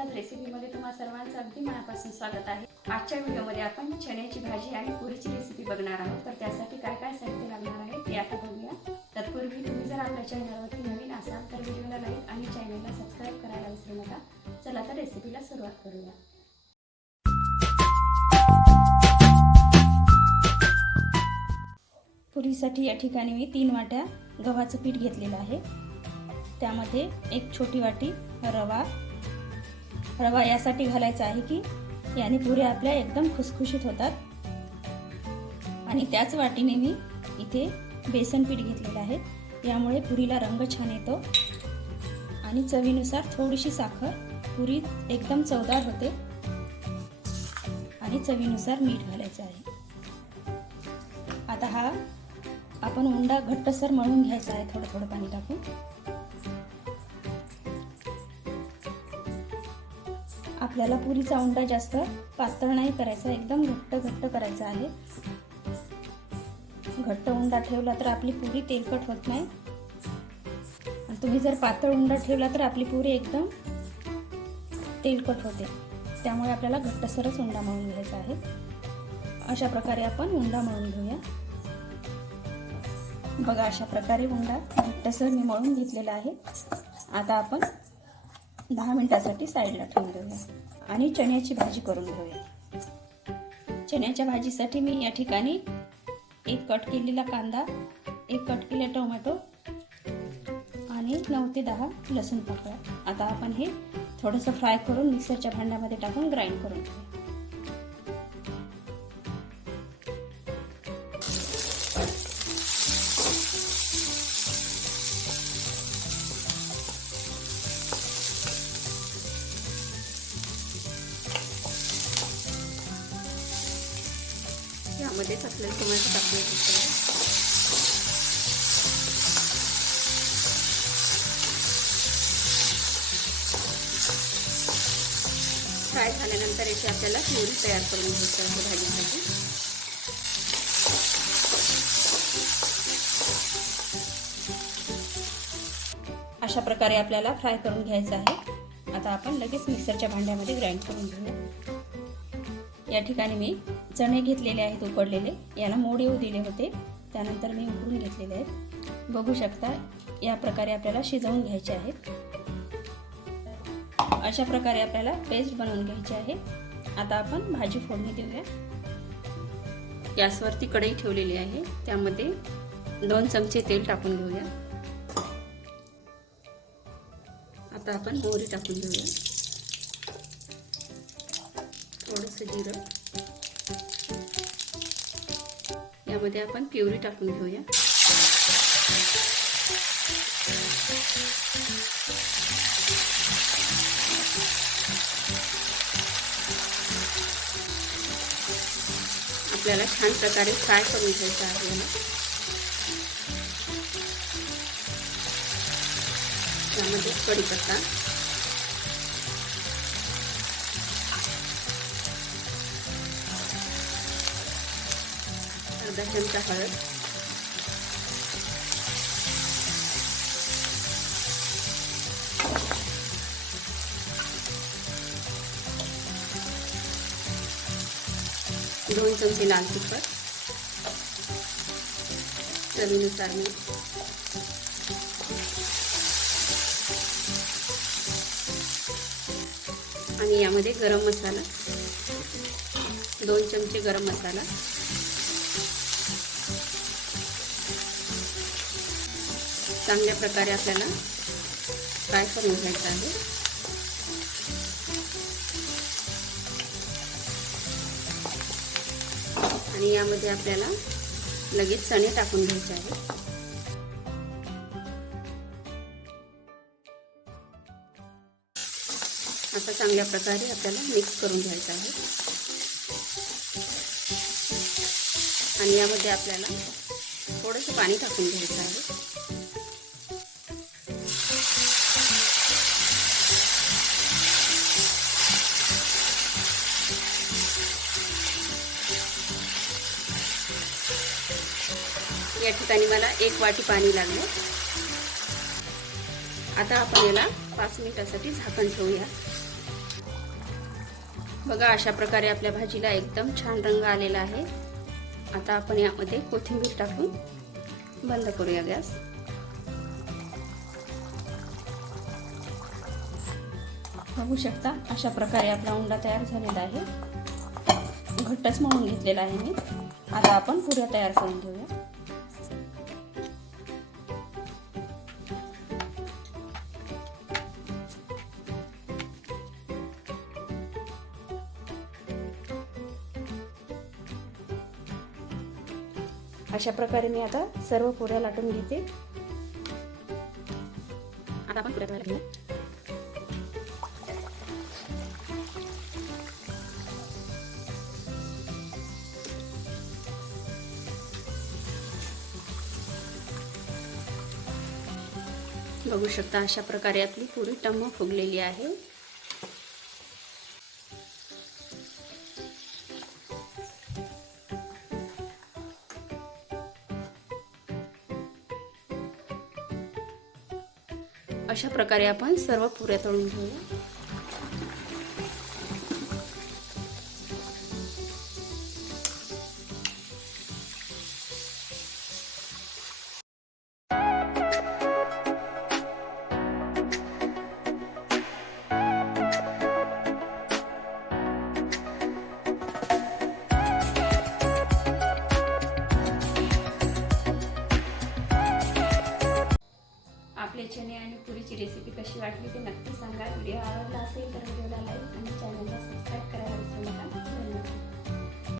सारिकाज रेसिपीमध्ये तुम्हा सर्वांचं अगदी मनापासून स्वागत आहे. आजच्या व्हिडिओमध्ये आपण चण्याची भाजी आणि पुरीची रेसिपी बघणार आहोत. तर त्यासाठी काय काय साहित्य लागणार आहे ते आता बघूया. तत्पूर्वी तुम्ही जर आपल्या चॅनलवरती नवीन असाल तर व्हिडिओला लाईक आणि चॅनलला सबस्क्राईब करायला विसरू नका. चला तर रेसिपीला सुरुवात करूया. पुरीसाठी या ठिकाणी मी तीन वाट्या गव्हाचं पीठ घेतलेलं आहे. त्यामध्ये एक छोटी वाटी रवा रवा यासाठी घालायचा आहे की याने पुऱ्या आपल्या एकदम खुसखुशीत होतात. आणि त्याच वाटीने मी इथे बेसन पीठ घेतलेलं आहे. यामुळे पुरीला रंग छान येतो. आणि चवीनुसार थोडीशी साखर. पुरी एकदम चवदार होते. आणि चवीनुसार मीठ घालायचं आहे. आता हा आपण उंडा घट्टसर मळून घ्यायचा आहे. थोडं थोडं पाणी टाकून. आपल्याला पुरीचा उंडा जास्त पातळ नाही करायचा एकदम घट्ट घट्ट करायचा आहे. घट्ट उंडा ठेवला तर आपली पुरी तेलकट होत नाही. आणि तुम्ही जर पातळ उंडा ठेवला तर आपली पुरी एकदम तेलकट होते. त्यामुळे आपल्याला घट्टसरच उंडा मळून घ्यायचा आहे. अशा प्रकारे आपण उंडा मळून घेऊया. बघा अशा प्रकारे उंडा घट्टसर मी मळून घेतलेला आहे. आता आपण दहा मिनिटासाठी साईडला ठेवून देऊया. आणि चण्याची भाजी करून घेऊया. चण्याच्या भाजीसाठी मी या ठिकाणी एक कट केलेला कांदा एक कट केले टोमॅटो आणि नऊ ते दहा लसूण पाकळ्या. आता आपण हे थोडंसं फ्राय करून मिक्सरच्या भांड्यामध्ये टाकून ग्राइंड करून घेऊया. यामध्येच आपल्याला टोमॅटो टाकून घ्यायचं फ्राय झाल्यानंतर याची आपल्याला प्युरी तयार करून घ्यायचं आहे भाजीसाठी. अशा प्रकारे आपल्याला फ्राय करून घ्यायचं आहे. आता आपण लगेच मिक्सरच्या भांड्यामध्ये ग्राइंड करून घेऊया या ठिकाणी मी चणे घेतलेले आहेत उकडलेले. याला मोड येऊ दिले होते. त्यानंतर मी उकडून घेतलेले आहेत. बघू शकता या प्रकारे आपल्याला शिजवून घ्यायचे आहेत. अशा प्रकारे आपल्याला पेस्ट बनवून घ्यायची आहे. आता आपण भाजी फोडणी देऊया. गॅसवरती कढई ठेवलेली आहे. त्यामध्ये दोन चमचे तेल टाकून घेऊया. आता आपण मोहरी टाकून घेऊया. थोडंसं जिरं. यामध्ये आपण प्युरी टाकून घेऊया. आपल्याला छान प्रकारे फ्राय करून घ्यायचं आहे त्यामध्ये कडीपत्ता कढीपत्ता. अर्धा चमचा हळद दोन चमचे लाल तिखट चवीनुसार मीठ आणि यामध्ये गरम मसाला दोन चमचे गरम मसाला चांगल्या प्रकारे आपल्याला फ्राय करून घ्यायचं आहे. आणि यामध्ये आपल्याला लगेच चणे टाकून घ्यायचे आहे. आता चांगल्या प्रकारे आपल्याला मिक्स करून घ्यायचं आहे. आणि यामध्ये आपल्याला थोडंसं पाणी टाकून घ्यायचं आहे. या ठिकाणी मला एक वाटी पाणी लागलं. आता आपण याला पाच मिनिटासाठी झाकण ठेवूया. बघा अशा प्रकारे आपल्या भाजीला एकदम छान रंग आलेला आहे. आता आपण यामध्ये कोथिंबीर टाकून बंद करूया गॅस. बघू शकता अशा प्रकारे आपला उंडा तयार झालेला आहे. घट्टच मळून घेतलेला आहे मी. आता आपण पुऱ्या तयार करून घेऊया. अशा प्रकारे मी आता सर्व पुऱ्या लाटून घेते. आता आपण पुऱ्या तयार बघू शकता अशा प्रकारे आपली पुरी टम्म फुगलेली आहे. अशा प्रकारे आपण सर्व पुऱ्या तळून घेऊया. चने आणि पुरीची रेसिपी कशी वाटली ते नक्की सांगा. व्हिडिओ आवडला असेल तर व्हिडिओला लाईक आणि चॅनलला सबस्क्राईब करायला विसरू नका. धन्यवाद.